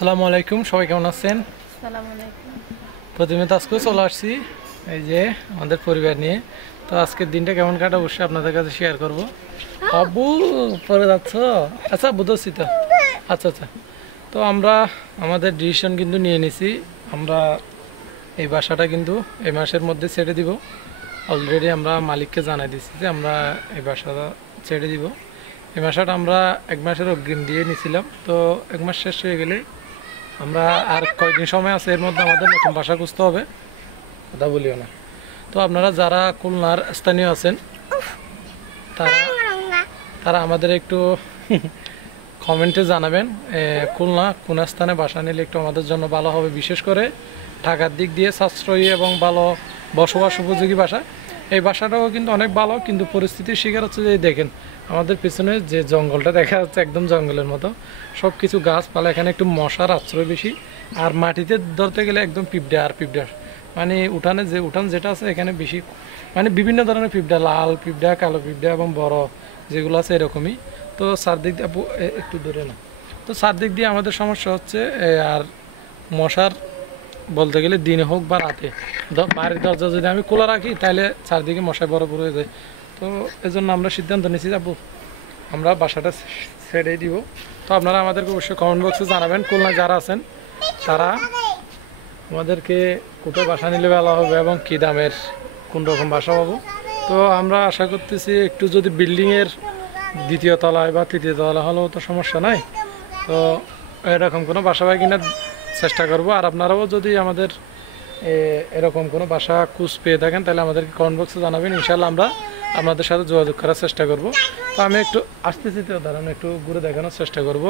আসসালামু আলাইকুম, সবাই কেমন আছেন? আসসালামু আলাইকুম। প্রতিনিয়ত আজকে চলে আসছি এই যে আমাদের পরিবার নিয়ে। তো আজকের দিনটা কেমন কাটা অবশ্যই আপনাদের কাছে শেয়ার করব। আব্বু পরে যাচ্ছ? আচ্ছা বুঝছি তো। আচ্ছা আচ্ছা, তো আমরা আমাদের ডিসিশন কিন্তু নিয়ে নিছি। আমরা এই বাসাটা কিন্তু এই মাসের মধ্যে ছেড়ে দিব। অলরেডি আমরা মালিককে জানাই দিছি যে আমরা এই বাসাটা ছেড়ে দিব। এই বাসাটা আমরা 1 মাসের অগ্রিম দিয়ে নিছিলাম। তো 1 মাস শেষ হয়ে গেলে আমরা আর কয়েকদিন সময় আছে, এর মধ্যে আমাদের নতুন বাসা খুঁজতে হবে। কথা বলিও না। তো আপনারা যারা খুলনার স্থানীয় আছেন তারা তারা আমাদের একটু কমেন্টে জানাবেন খুলনা কোন স্থানে বাসা নিলে একটু আমাদের জন্য ভালো হবে, বিশেষ করে টাকার দিক দিয়ে সাশ্রয়ী এবং ভালো বসবাস উপযোগী বাসা। এই বাসাটাও কিন্তু অনেক ভালো, কিন্তু পরিস্থিতির শিকার হচ্ছে যে দেখেন আমাদের পিছনে যে জঙ্গলটা দেখা যাচ্ছে, একদম জঙ্গলের মতো সব কিছু গাছপালা, এখানে একটু মশার আশ্রয় বেশি। আর মাটিতে ধরতে গেলে একদম পিঁপড়া আর পিঁপড়া, মানে উঠান যেটা আছে এখানে বেশি, মানে বিভিন্ন ধরনের পিঁপড়া, লাল পিঁপড়া, কালো পিঁপড়া এবং বড় যেগুলো আছে এরকমই। তো চারদিক দিয়ে একটু দূরে না, তো চারদিক দিয়ে আমাদের সমস্যা হচ্ছে। আর মশার বলতে গেলে দিনে হোক বা রাতে, বাড়ির দরজা যদি আমি খোলা রাখি তাহলে চারদিকে মশায় বড় হয়ে যায়। তো এজন্য আমরা সিদ্ধান্ত নিয়েছি যাবো আমরা বাসাটা ছেড়ে দিব। তো আপনারা আমাদেরকে অবশ্যই কমেন্ট বক্সে জানাবেন খুলনা যারা আছেন তারা আমাদেরকে কোথাও বাসা নিলে ভালো হবে এবং কী দামের কোন রকম বাসা পাবো। তো আমরা আশা করতেছি একটু যদি বিল্ডিংয়ের দ্বিতীয় তলায় বা তৃতীয় তলা হলেও তো সমস্যা নাই। তো এরকম কোনো বাসা পাই কিনা চেষ্টা করব। আর আপনারাও যদি আমাদের এরকম কোনো বাসা খুঁজ পেয়ে থাকেন তাহলে আমাদেরকে কমেন্ট বক্সে জানাবেন। ইনশাল্লাহ আমরা আপনাদের সাথে যোগাযোগ করার চেষ্টা করব। তো আমি একটু আসতেছি, তো দাঁড়ান একটু ঘুরে দেখানোর চেষ্টা করব,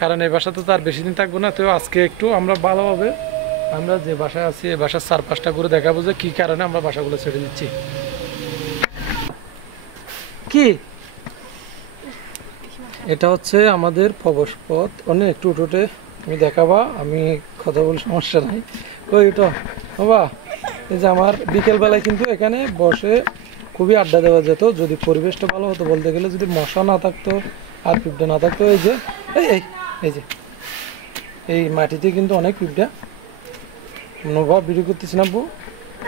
কারণ এই বাসাতে তো আর বেশি দিন থাকবো না। তো আজকে একটু আমরা ভালোভাবে আমরা যে বাসায় আছি এই বাসার 4-5টা ঘুরে দেখাবো যে কী কারণে আমরা বাসাগুলো ছেড়ে দিচ্ছি। কি এটা হচ্ছে আমাদের প্রবেশ পথ, অনেক একটু উঠোটে তুমি দেখাবা, আমি কথা বলে সমস্যা নাই। ওই তো বাবা, এই যে আমার বিকেলবেলায় কিন্তু এখানে বসে খুবই আড্ডা দেওয়া যেত যদি পরিবেশটা ভালো হতো। বলতে গেলে যদি মশা না থাকতো আর পিঁপড়া না থাকতো। এই যে এই এই যে এই মাটিতে কিন্তু অনেক পিঁপড়া। নোভা ভিডিও করতেছি না বউ,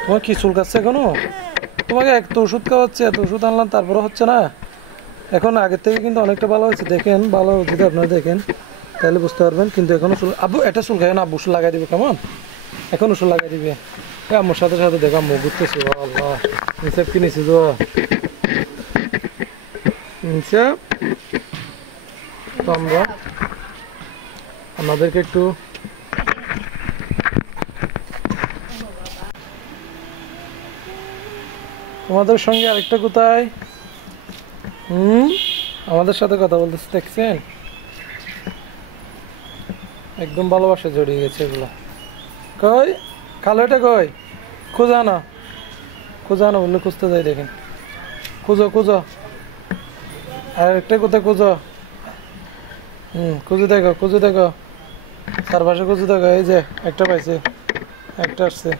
তোমার কি চুল কাটছে এখনো? তোমাকে এত ওষুধ খাওয়াচ্ছে, এত ওষুধ আনলাম তারপরে হচ্ছে না। এখন আগের থেকে কিন্তু অনেকটা ভালো হয়েছে, দেখেন ভালো যদি আপনারা দেখেন তাহলে বুঝতে পারবেন। কিন্তু এখনো চুল, আব্বু এটা চুল খায় না, আব্বু চুল লাগাই দিবে কেমন, এখন ওষুধ লাগাই দিবে। আম্মুর সাথে সাথে দেখা আম্মু ঘুরতেছি। আল্লাহ ইনসাফ কিনেছি তো ইনসাফ। তো আমরা আমাদেরকে একটু তোমাদের সঙ্গে আরেকটা কোথায় আমাদের সাথে কথা বলতেছে দেখছেন, একদম ভালোবাসা জড়িয়ে গেছে এগুলো। কই কালো এটা কই, খুঁজা না বললে খুঁজতে যাই, দেখেন খুঁজো আর একটা কোথায় খুঁজো, খুঁজে দেখো চারপাশে খুঁজে দেখো। এই যে একটা পাইছে, একটা আসছে।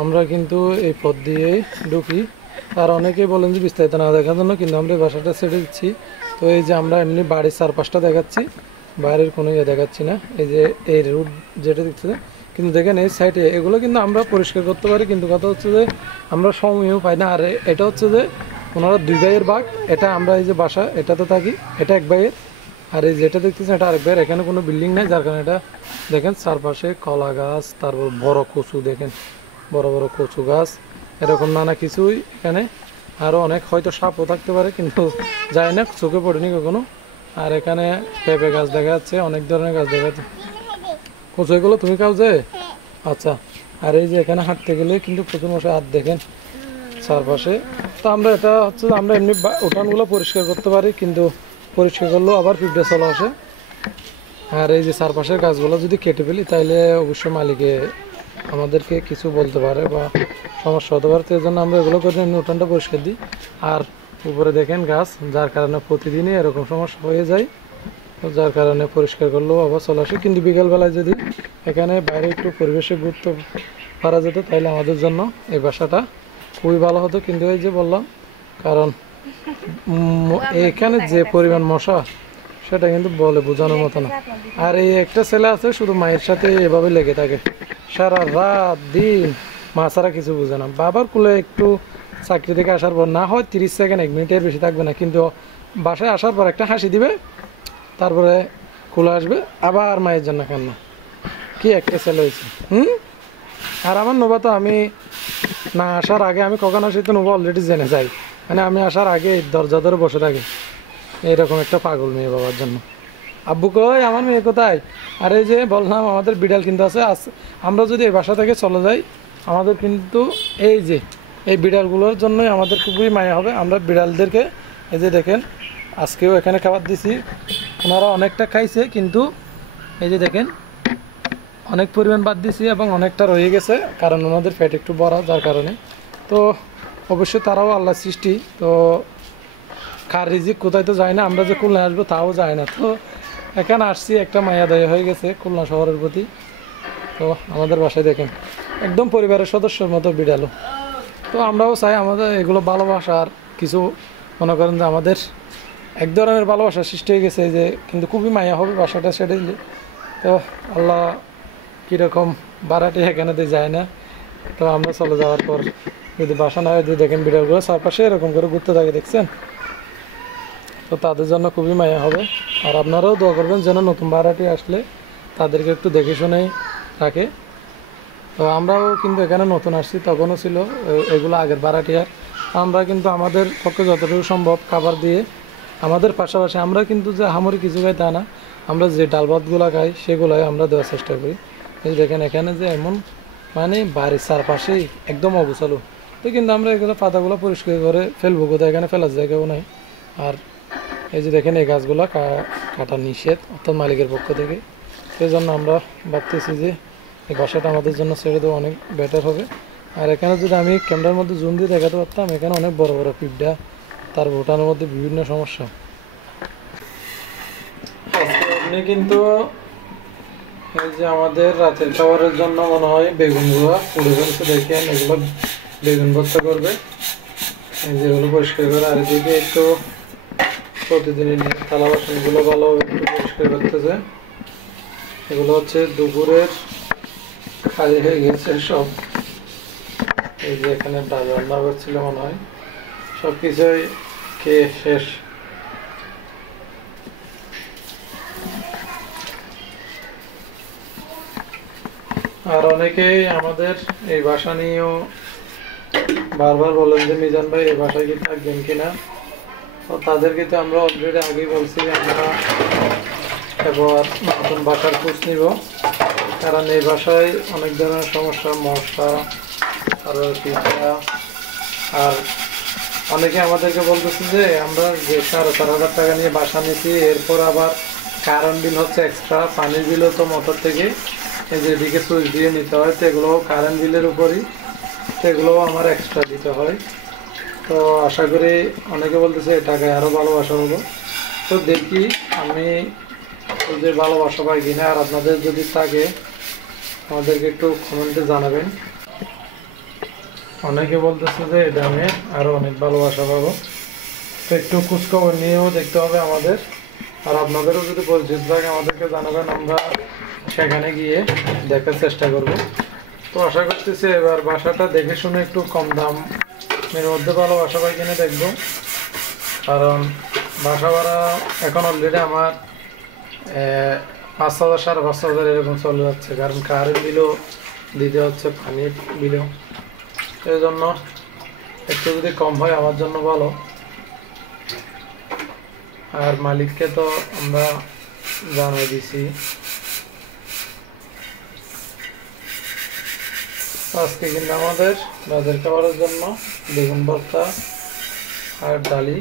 আমরা কিন্তু এই পথ দিয়ে ঢুকি, আর অনেকেই বলেন যে বিস্তারিত না দেখার জন্য, কিন্তু আমরা এই বাসাটা ছেড়ে দিচ্ছি। তো এই যে আমরা এমনি বাড়ির 4-5টা দেখাচ্ছি, বাইরের কোনো ইয়ে দেখাচ্ছি না। এই যে এই রুট যেটা দেখছে, কিন্তু দেখেন এই সাইডে এগুলো কিন্তু আমরা পরিষ্কার করতে পারি, কিন্তু কথা হচ্ছে যে আমরা সময়ও পাই না। আর এটা হচ্ছে যে ওনারা 2 ভাইয়ের ভাগ, এটা আমরা এই যে বাসা এটাতে থাকি, এটা 1 ভাইয়ের। আর এই যেটা দেখতেছেন এটা আরেক ভাইয়ের। এখানে কোনো বিল্ডিং নাই, যার কারণে এটা দেখেন চারপাশে কলা গাছ, তারপর বড় কচু, দেখেন বড় বড় কচু গাছ, এরকম নানা কিছুই এখানে। আরও অনেক হয়তো সাপও থাকতে পারে, কিন্তু যায় না, চোখে পড়েনি কখনো। আর এখানে পেঁপে গাছ দেখা যাচ্ছে, অনেক ধরনের গাছ দেখা যাচ্ছে। কচু এগুলো তুমি খাও যে? আচ্ছা। আর এই যে এখানে হাঁটতে গেলে কিন্তু প্রচুর মশা, হাত দেখেন চারপাশে। তো আমরা এটা হচ্ছে আমরা এমনি উঠানগুলো পরিষ্কার করতে পারি, কিন্তু পরিষ্কার করলেও আবার পিঁপড়ে চলে আসে। আর এই যে চারপাশের গাছগুলো যদি কেটে ফেলি তাহলে অবশ্যই মালিকে আমাদেরকে কিছু বলতে পারে বা সমস্যা হতে পারে। তো এই জন্য আমরা এগুলো করে এমনি উঠানটা পরিষ্কার দিই। আর উপরে দেখেন গাছ, যার কারণে প্রতিদিনই এরকম সমস্যা হয়ে যায়, যার কারণে পরিষ্কার করলেও আবার চলে আসে। কিন্তু বিকেলবেলায় যদি এখানে বাইরে একটু পরিবেশে ঘুরতে পারা যেত তাহলে আমাদের জন্য এই বাসাটা খুবই ভালো হতো। কিন্তু এই যে বললাম, কারণ এখানে যে পরিমাণ মশা, সে সেটা কিন্তু বলে বোঝানোর মতো না। আর এই একটা ছেলে আছে শুধু মায়ের সাথে এভাবে লেগে থাকে, সারা রাত দিন মা ছাড়া কিছু বোঝে না। বাবার কুলে একটু চাকরি থেকে আসার পর না হয় 30 সেকেন্ড 1 মিনিটের বেশি থাকবে না, কিন্তু বাসায় আসার পর একটা হাসি দিবে, তারপরে কুলে আসবে, আবার মায়ের জন্য কান্না। কি একটা ছেলে হয়েছে। আর আমার নোবা তো আমি না আসার আগে, আমি কখন আসি তো নোবা অলরেডি জেনে যাই, মানে আমি আসার আগে দরজা ধরে বসে থাকি। এইরকম একটা পাগল মেয়ে বাবার জন্য। আব্বু কই আমার মেয়ে কোথায়? আর এই যে বললাম আমাদের বিড়াল কিন্তু আছে। আমরা যদি এই বাসা থেকে চলে যাই, আমাদের কিন্তু এই যে এই বিড়ালগুলোর জন্যই আমাদের খুবই মায়া হবে। আমরা বিড়ালদেরকে এই যে দেখেন আজকেও এখানে খাবার দিছি, ওনারা অনেকটা খাইছে, কিন্তু এই যে দেখেন অনেক পরিমাণ বাদ দিছি এবং অনেকটা রয়ে গেছে, কারণ ওনাদের পেট একটু বড়, যার কারণে। তো অবশ্যই তারাও আল্লাহ সৃষ্টি, তো কার রিজিক কোথায় তো যায় না, আমরা যে খুলনা আসবো তাও যায় না। তো এখানে আসছি, একটা মায়া দয়া হয়ে গেছে খুলনা শহরের প্রতি। তো আমাদের বাসায় দেখেন একদম পরিবারের সদস্যের মতো বিড়ালো। তো আমরাও চাই আমাদের এগুলো ভালোবাসার কিছু, মনে করেন যে আমাদের এক ধরনের ভালোবাসার সৃষ্টি হয়ে গেছে যে, কিন্তু খুবই মায়া হবে বাসাটা সেটা দিলে। তো আল্লাহ কীরকম ভাড়াটি এখানে দিয়ে যায় না। তো আমরা চলে যাওয়ার পর যদি বাসা না হয়, যদি দেখেন বিড়ালগুলো চারপাশে এরকম করে ঘুরতে থাকে, দেখছেন? তো তাদের জন্য খুবই মায়া হবে। আর আপনারাও দোয়া করবেন যেন নতুন ভাড়াটি আসলে তাদেরকে একটু দেখে শুনেই রাখে। তো আমরাও কিন্তু এখানে নতুন আসছি, তখনও ছিল এগুলো আগের ভাড়াটিয়ার। আমরা কিন্তু আমাদের পক্ষে যতটুকু সম্ভব খাবার দিয়ে, আমাদের পাশাপাশি আমরা কিন্তু যে হামরি কিছু খাই তা না, আমরা যে ডাল ভাতগুলো খাই সেগুলোই আমরা দেওয়ার চেষ্টা করি। এই দেখেন এখানে যে এমন মানে বাড়ির চারপাশেই একদম অবচালু। তো কিন্তু আমরা এগুলো পাতাগুলো পরিষ্কার করে ফেলবো, কোথায় এখানে ফেলার জায়গাও নাই। আর এই যে দেখেন এই গাছগুলো কাটা নিষেধ, অর্থাৎ মালিকের পক্ষ থেকে। সেই জন্য আমরা ভাবতেছি যে এই বাসাটা আমাদের জন্য ছেড়ে দেওয়া অনেক বেটার হবে। আর এখানে যদি আমি ক্যামেরার মধ্যে জুম দিয়ে দেখাতে পারতাম, এখানে অনেক বড় বড় পিঁপড়া, তার ভুটানের মধ্যে বিভিন্ন সমস্যা। আপনি কিন্তু এই যে আমাদের রাতের খাবারের জন্য মনে হয় বেগুনগুলো পুড়ে ফেলছে, দেখেন এগুলো বেগুন ভর্তা করবে। এই যে এগুলো পরিষ্কার করে, আর এদিকে একটু প্রতিদিনই থালা বাসনগুলো ভালোভাবে একটু পরিষ্কার করতেছে। এগুলো হচ্ছে দুপুরের খালি হয়ে গেছে সব। এই যে এখানে ডাল রান্না করছিল মনে হয়, সব কিছুই খেয়ে শেষ। আর অনেকেই আমাদের এই বাসা নিয়েও বারবার বলেন যে মিজান ভাই এই বাসায় কি থাকবেন কিনা। তো তাদেরকে তো আমরা অলরেডি আগেই বলছি আমরা এবার নতুন বাসার খোঁজ নিব, কারণ এই বাসায় অনেক ধরনের সমস্যা, মশা আর পিঠা। আর অনেকে আমাদেরকে বলতেছে যে আমরা যে 4,500 টাকা নিয়ে বাসা নিয়েছি, এরপর আবার কারেন্ট বিল হচ্ছে এক্সট্রা, পানির বিলও তো মোটর থেকে এই যে এদিকে সুইচ দিয়ে নিতে হয়, তো এগুলো কারেন্ট বিলের উপরই, সেগুলোও আমার এক্সট্রা দিতে হয়। তো আশা করি অনেকে বলতেছে এই টাকায় আরও ভালোবাসা হবো। তো দেখি আমি যে ভালোবাসা পাই কিনা, আর আপনাদের যদি থাকে আমাদেরকে একটু কমেন্টে জানাবেন। অনেকে বলতেছে যে এটা আমি আরও অনেক ভালোবাসা পাবো। তো একটু খোঁজখবর নিয়েও দেখতে হবে আমাদের, আর আপনাদেরও যদি পরিচিত থাকে আমাদেরকে জানাবেন, আমরা সেখানে গিয়ে দেখার চেষ্টা করব। তো আশা করতেছি এবার বাসাটা দেখে শুনে একটু কম দামের মধ্যে ভালো বাসা পাই কিনে দেখবো, কারণ বাসা ভাড়া এখন অলরেডি আমার 5,000 5,500 এরকম চলে যাচ্ছে, কারণ কারেন্ট বিলও দিতে হচ্ছে, পানির বিলও। এই জন্য একটু যদি কম হয় আমার জন্য ভালো। আর মালিককে তো আমরা জানিয়ে দিছি। আজকে কিন্তু আমাদের রাতের খাবারের জন্য বেগুন ভর্তা আর ডালি।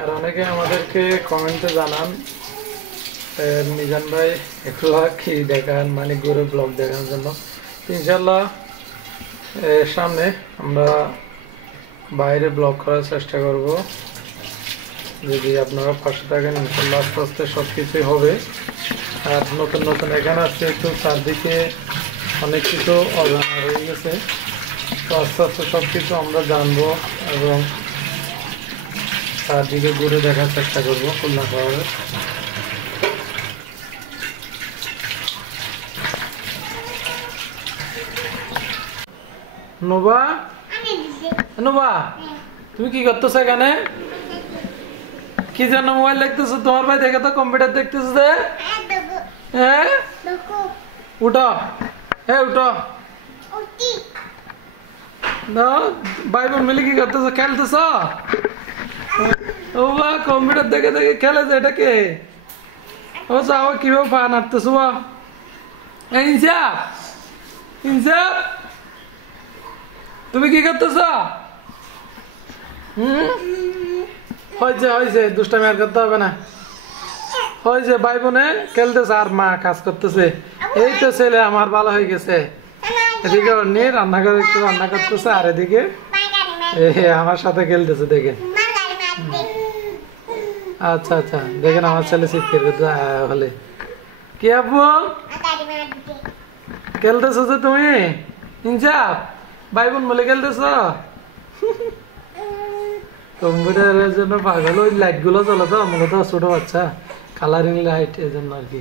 আর অনেকে আমাদেরকে কমেন্টে জানান মিজান ভাই এগুলা কি দেখান, মানে ঘুরে ব্লগ দেখানোর জন্য। ইনশাল্লাহ সামনে আমরা বাইরে ব্লগ করার চেষ্টা করব, যদি আপনারা পাশে থাকেন ইনশাল্লাহ আস্তে আস্তে সব কিছুই হবে। আর নতুন নতুন এখানে আসছে, একটু চারদিকে অনেক কিছু অজানা হয়ে গেছে, তো আস্তে আস্তে সব কিছু আমরা জানবো এবং চারদিকে ঘুরে দেখার চেষ্টা করবো খুলনা শহরে। নোবা, নোবা তুমি কি করতেছো এখানে? কি জন্য মোবাইল দেখতেছো? তোমার ভাই দেখে তো কম্পিউটার দেখতেছো যে। হ্যাঁ উঠো, হ্যাঁ উঠো না, ভাই বোন মিলে কি করতেছো? খেলতেছো? ও বা কম্পিউটার দেখে দেখে খেলেছে, এটা কে? ও যাও কিভাবে পা নাড়তেছো? বা ইনসাফ, ইনসাফ তুমি কি করতেছ? হয়েছে হয়েছে, দুষ্টামি আর করতে হবে না। হয়েছে, ভাই বোনে খেলতেছে আর মা কাজ করতেছে। এই তো ছেলে আমার ভালো হয়ে গেছে। এদিকে অন্য রান্না করে একটু রান্না করতেছে আর এদিকে আমার সাথে খেলতেছে দেখেন। আচ্ছা আচ্ছা, দেখেন আমার ছেলে চিৎকার করতে হলে কি আপু খেলতেছো যে তুমি? ইনসাফ ভাই বোন বলে খেলতেছ? কম্পিউটারের জন্য পাগল, ওই লাইট গুলো চলে তো, মূলত ছোট বাচ্চা কালারিং লাইট, এই জন্য আর কি।